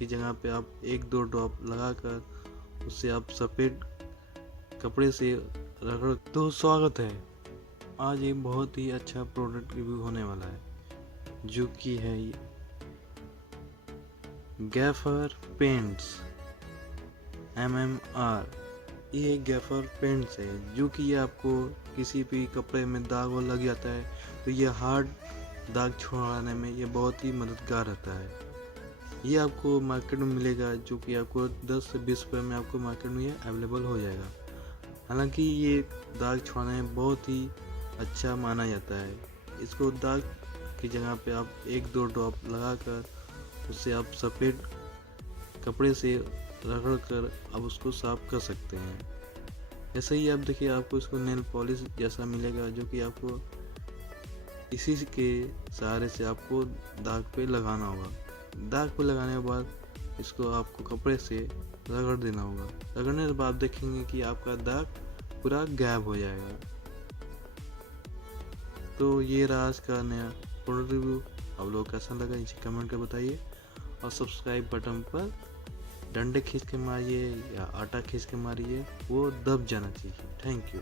की जगह पे आप 1-2 ड्रॉप लगाकर उससे आप सफ़ेद कपड़े से रगड़। तो स्वागत है, आज एक बहुत ही अच्छा प्रोडक्ट रिव्यू होने वाला है जो कि है गैफर पेंट्स MMR। ये गैफर पेंट्स है जो कि ये आपको किसी भी कपड़े में दाग और लग जाता है तो ये हार्ड दाग छुड़ाने में ये बहुत ही मददगार रहता है। ये आपको मार्केट में मिलेगा जो कि आपको 10 से 20 रुपये में आपको मार्केट में ये अवेलेबल हो जाएगा। हालांकि ये दाग छुड़ाने में बहुत ही अच्छा माना जाता है। इसको दाग की जगह पे आप 1-2 ड्रॉप लगाकर उससे आप सफ़ेद कपड़े से रगड़ कर आप उसको साफ कर सकते हैं। ऐसे ही आप देखिए आपको इसको नेल पॉलिश जैसा मिलेगा जो कि आपको इसी के सहारे से आपको दाग पे लगाना होगा। दाग पे लगाने के बाद इसको आपको कपड़े से रगड़ देना होगा। रगड़ने के बाद देखेंगे कि आपका दाग पूरा गायब हो जाएगा। तो ये रहा आज का नया प्रोडक्ट रिव्यू। आप लोगों को कैसा लगा नीचे कमेंट कर बताइए और सब्सक्राइब बटन पर डंडे खींच के मारिए या आटा खींच के मारिए, वो दब जाना चाहिए। Thank you.